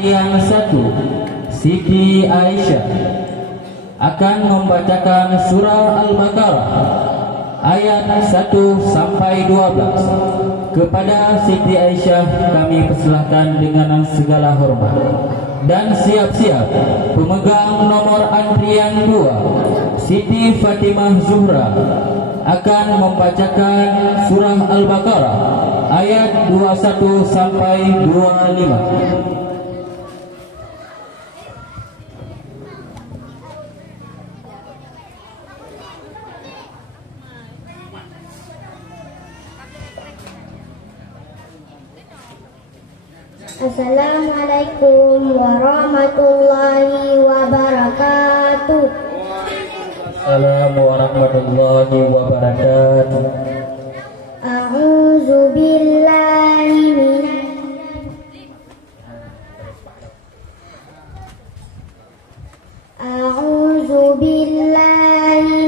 antrian 1 Siti Aisyah akan membacakan surah Al-Baqarah ayat 1 sampai 12. Kepada Siti Aisyah kami persilahkan dengan segala hormat. Dan siap-siap pemegang nomor antrian 2 Siti Fatimah Zuhra akan membacakan surah Al-Baqarah ayat 21 sampai 25. Assalamualaikum warahmatullahi wabarakatuh. Assalamualaikum warahmatullahi wabarakatuh. A'udzu billahi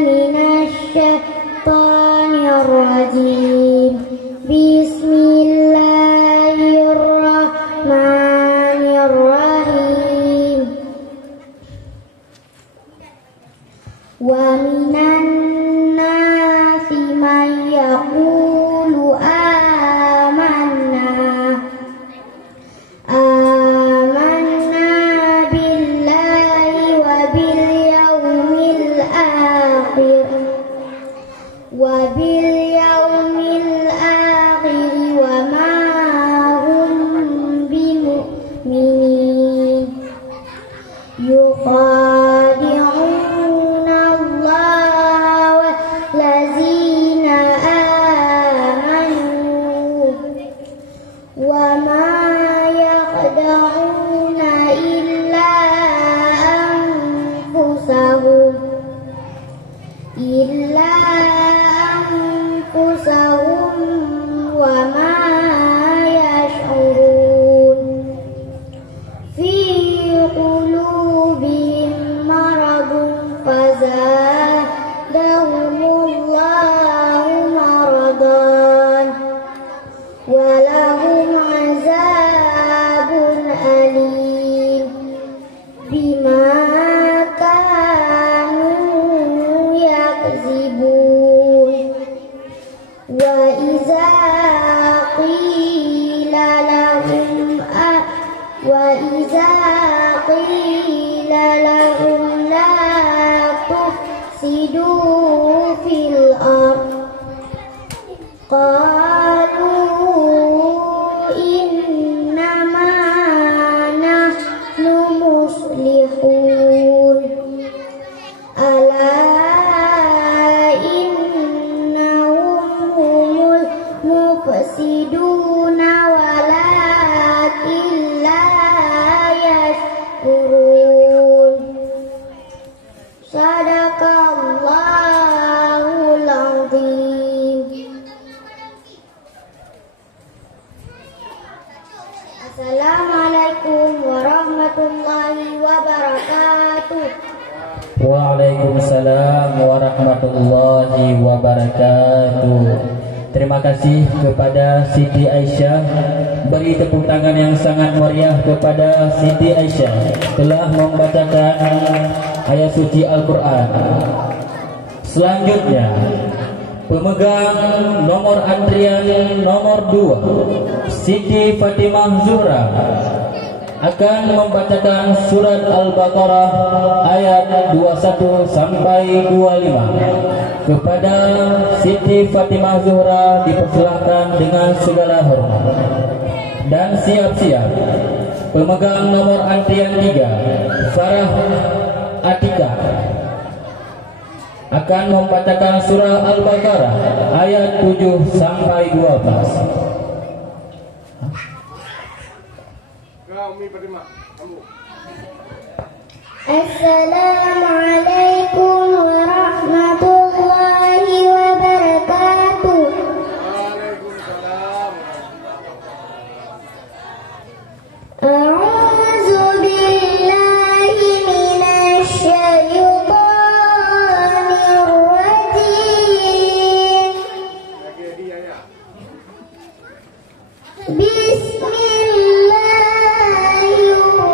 minasy syaithanir rajim. Bismillahirrahmanirrahim. Wa minan nasi man yaqulu amanna billahi wa bil yawmil akhir wa ma hum bimu'minin. Yukhadi'una Allah wallazina amanu wa ma yakhda'una illa anfusahum wa ma yash'urun. Fi qulubihim maradun fazadahumullahu maradan wa lahum azabun alim bima kanu yakzibun. Wa iza qila lahum la tufsidu fil ard qalu innama nahnu muslihun. Ala innahum humul mufsiduna walakin la yashkurun. Sadaqallahul azim. Assalamualaikum warahmatullahi wabarakatuh. Waalaikumsalam warahmatullahi wabarakatuh. Terima kasih kepada Siti Aisyah. Beri tepuk tangan yang sangat meriah kepada Siti Aisyah telah membacakan ayat suci Al-Quran. Selanjutnya pemegang nomor antrian nomor 2 Siti Fatimah Zuhra akan membacakan surat Al-Baqarah ayat 21 sampai 25. Kepada Siti Fatimah Zuhra dipersilahkan dengan segala hormat. Dan siap-siap pemegang nomor antrian 3 Farah Atika akan membacakan surah Al-Baqarah ayat 7 sampai 12. Assalamualaikum warahmatullahi wabarakatuh. A'udzu billahi minasy syaithanir rajim. Bismillahirrahmanirrahim.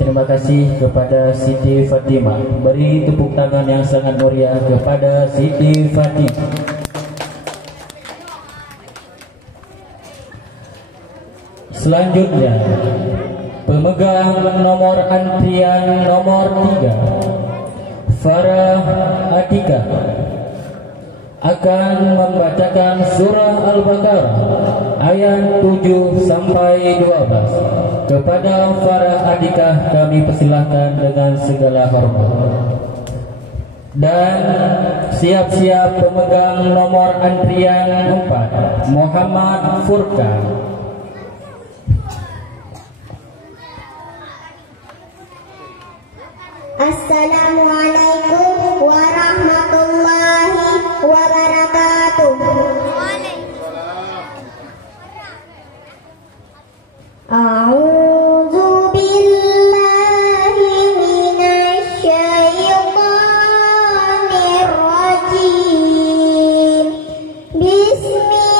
Terima kasih kepada Siti Fatimah. Beri tepuk tangan yang sangat meriah kepada Siti Fatimah. Selanjutnya, pemegang nomor antrian nomor 3, Farah Atika, akan membacakan surah Al-Baqarah ayat 7 sampai 12. Kepada Farah Atika kami persilahkan dengan segala hormat. Dan siap-siap pemegang nomor antrian 4, Muhammad Furqan. Assalamualaikum warahmatullahi wabarakatuh. A'udzu billahi minasy syaithanir rajim. Bismillahirrahmanirrahim.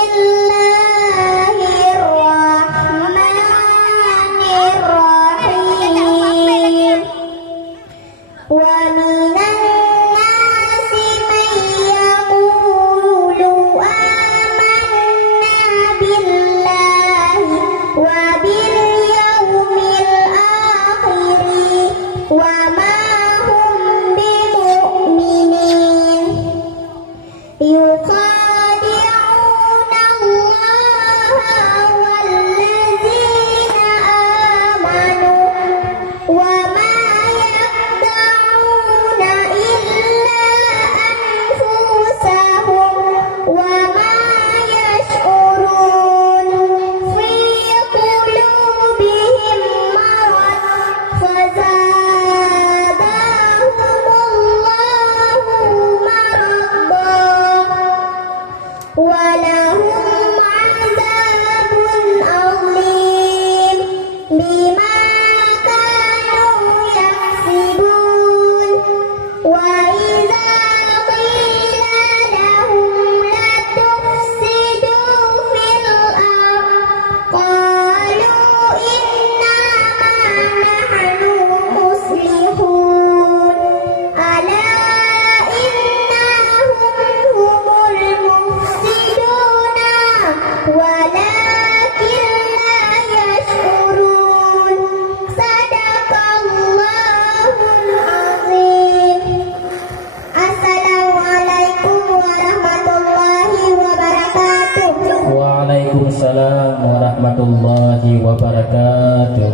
Waalaikumsalam warahmatullahi wabarakatuh.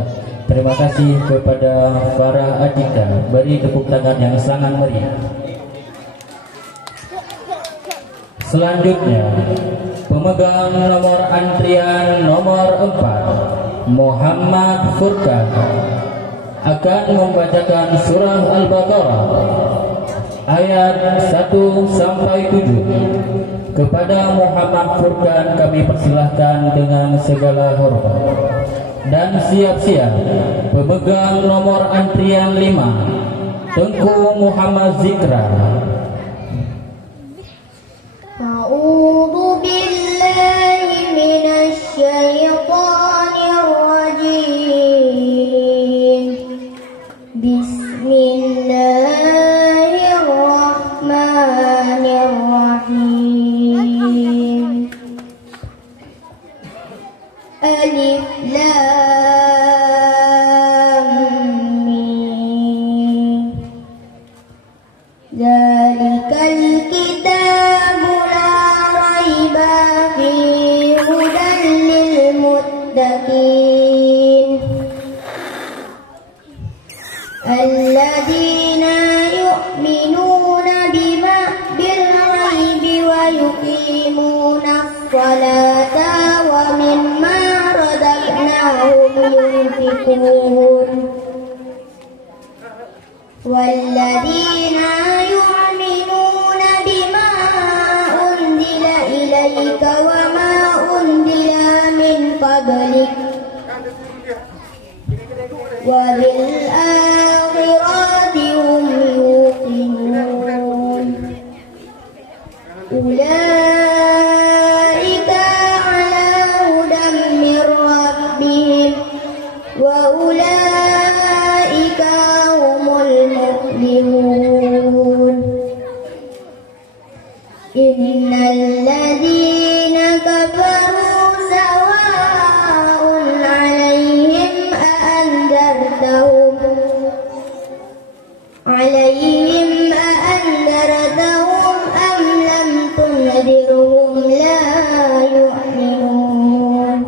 Terima kasih kepada Farah Atika. Beri tepuk tangan yang sangat meriah. Selanjutnya, pemegang nomor antrian nomor 4, Muhammad Furqan, akan membacakan surah Al-Baqarah ayat 1 sampai 7. Kepada Muhammad Furqan kami persilahkan dengan segala hormat. Dan siap-siap pemegang nomor antrian 5, Tengku Muhammad Zikra. A'udzu billahi minasy syaithanir rajim. Bismillahirrahmanirrahim. Alif Lam Mim. Dzalikal kitabu la raiba fihi hudan lil muttaqin alladzina yu'minuna bima bil ghaibi wa yuqimunas salata wa mimma razaqnahum yunfiqun walladzina yu'minuna bima unzila ilaika wa ma unzila min qablik wa bil akhirati hum yuqinun ulaika ala hudan min rabbihim wa ulaika humul muflihun innal ladzina kafaru sawa'un 'alaihim a'andartahum am lam tunzirhum la yu'minun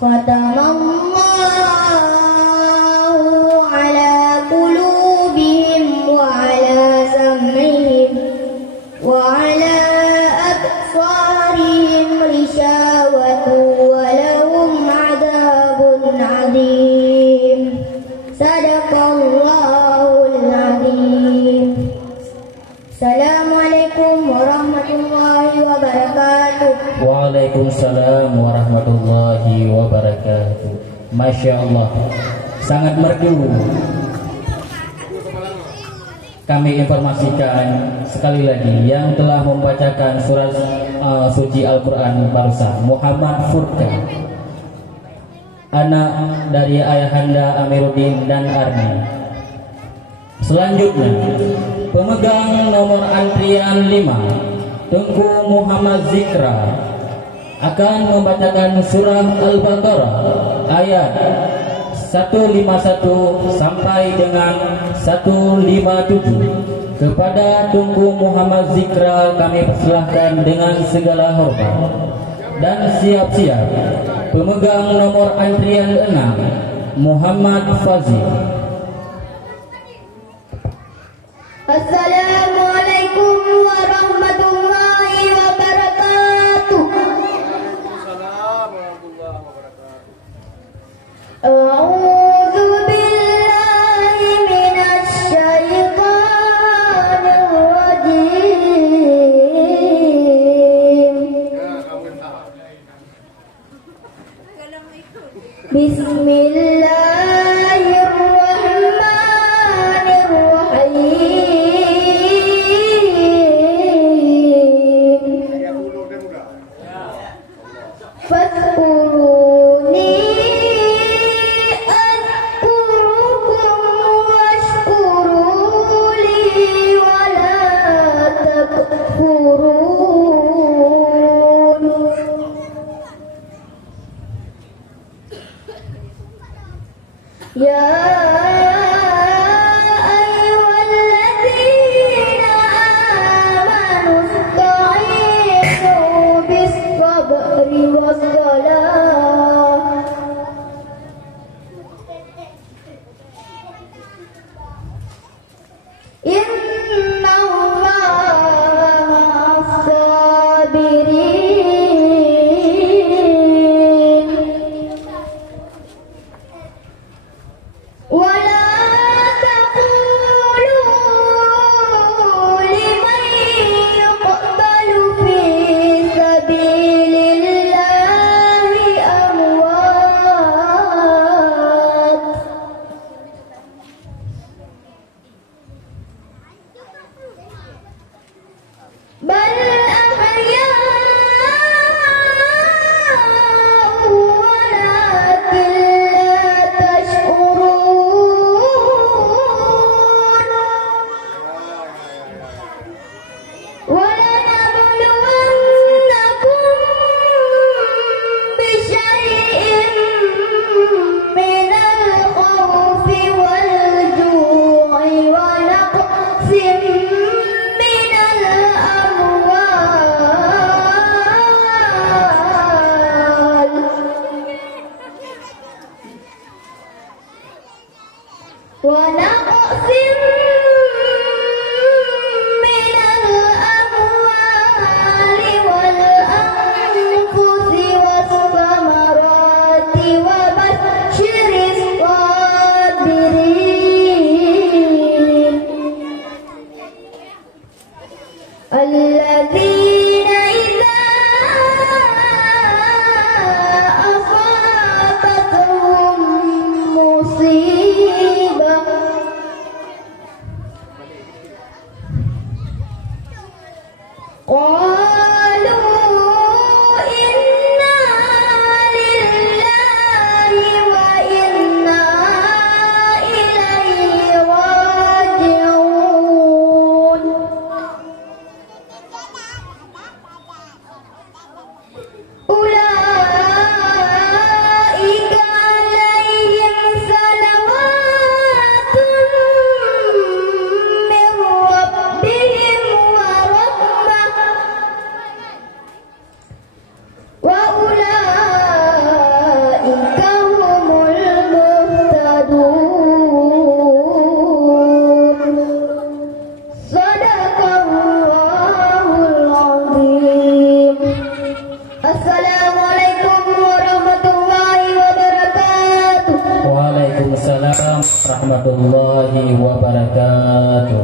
khatamallahu ala qulubihim wa ala sam'ihim wa ala absarihim rishawatu wa lahum 'adzabun 'adzim. Sadaqallahul 'adzim. Assalamualaikum warahmatullahi wabarakatuh. Waalaikumsalam warahmatullahi wabarakatuh. Masya Allah, sangat merdu. Kami informasikan sekali lagi yang telah membacakan surat suci Al-Quran barusan Muhammad Furqan, anak dari ayahanda Amiruddin dan Arni. Selanjutnya, pemegang nomor antrian 5, Tengku Muhammad Zikra, akan membacakan surah Al-Baqarah ayat 151 sampai dengan 157. Kepada Tengku Muhammad Zikra kami persilahkan dengan segala hormat. Dan siap-siap pemegang nomor antrian 6, Muhammad Fazil. Assalamualaikum warahmatullahi wabarakatuh. A'udzu billahi minasy syaithanir rajim. Bismillahirrahmanirrahim. Fadhkuruni adhkurkum washkuru li wa la takfurun. ولنبلونكم بشيء من الخوف والجوع ونقص من الأموال ونقص من الأموال والأنفس والثمرات وبشر الصابرين الذين إذا أصابتهم مصيبة قالوا إنا لله وإنا إليه راجعون أولئك عليهم صلوات من ربهم ورحمة وأولئك هم المهتدون صدق الله العظيم. Assalamualaikum warahmatullahi wabarakatuh. Waalaikumsalam warahmatullahi wabarakatuh.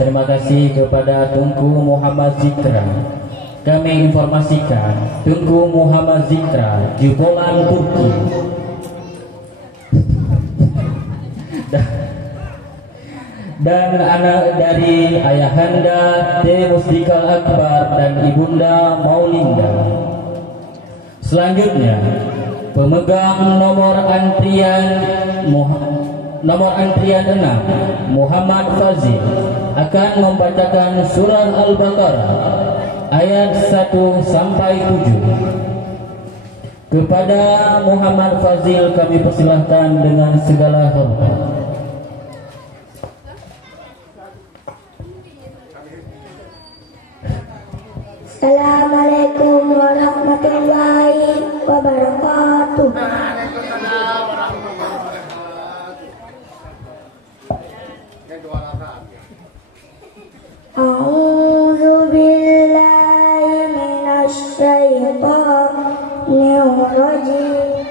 Terima kasih kepada Tunku Muhammad Zikra. Kami informasikan Tunku Muhammad Zikra Jebolan Turki dan anak dari Ayahanda T. Musdikal Akbar dan Ibunda Maulinda. Selanjutnya, pemegang nomor antrian 6 Muhammad Fazil akan membacakan surah Al-Baqarah ayat 1 sampai 7. Kepada Muhammad Fazil kami persilahkan dengan segala hormat. Assalamualaikum warahmatullahi wabarakatuh. A'udzu billahi minasy syaithanir rajim.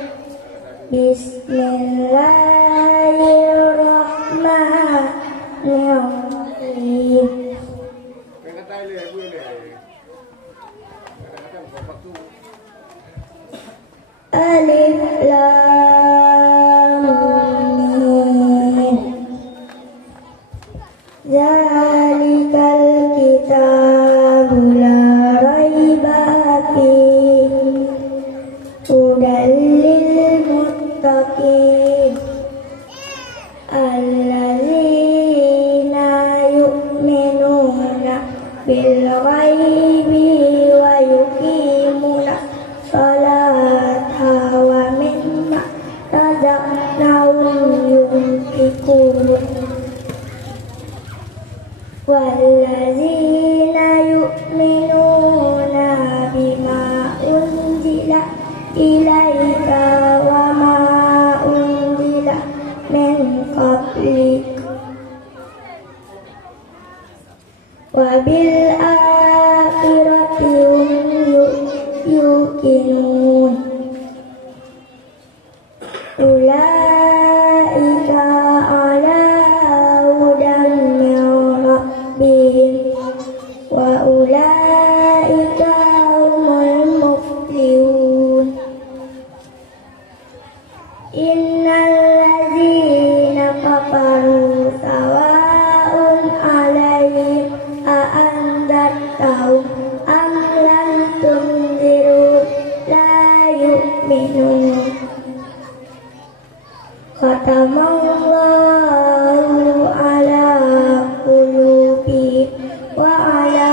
Bismillahirrahmanirrahim. Alif Lam Mim. Zalikal kitabu la raiba fihi hudal lil muttaqin allazina yu'minuna bil ghaibi wa yuqimuna salata wa mimma razaqnahum yunfiqun wallazina yu'minuna bima unzila ilaika wa ma unzila min qablik wa bil akhirati hum yuqinun ulaika ala hudan min rabbihim wa ulaika humul muflihun. Innal ladzina kafaru sawa'un 'alaihim a anzartahum am lam tunzirhum la yu'minun. Khatamallahu ala qulubihim wa ala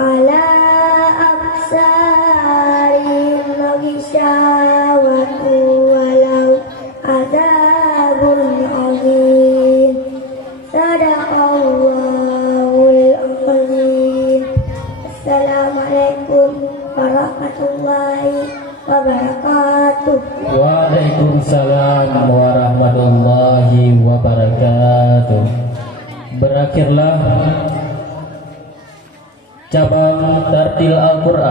ala absarihim ghisawatu walau adzabun azim. Sadaqallahul azim. Assalamualaikum warahmatullahi wabarakatuh. Waalaikumsalam warahmatullahi wabarakatuh. Berakhirlah cabang tartil Al-Quran.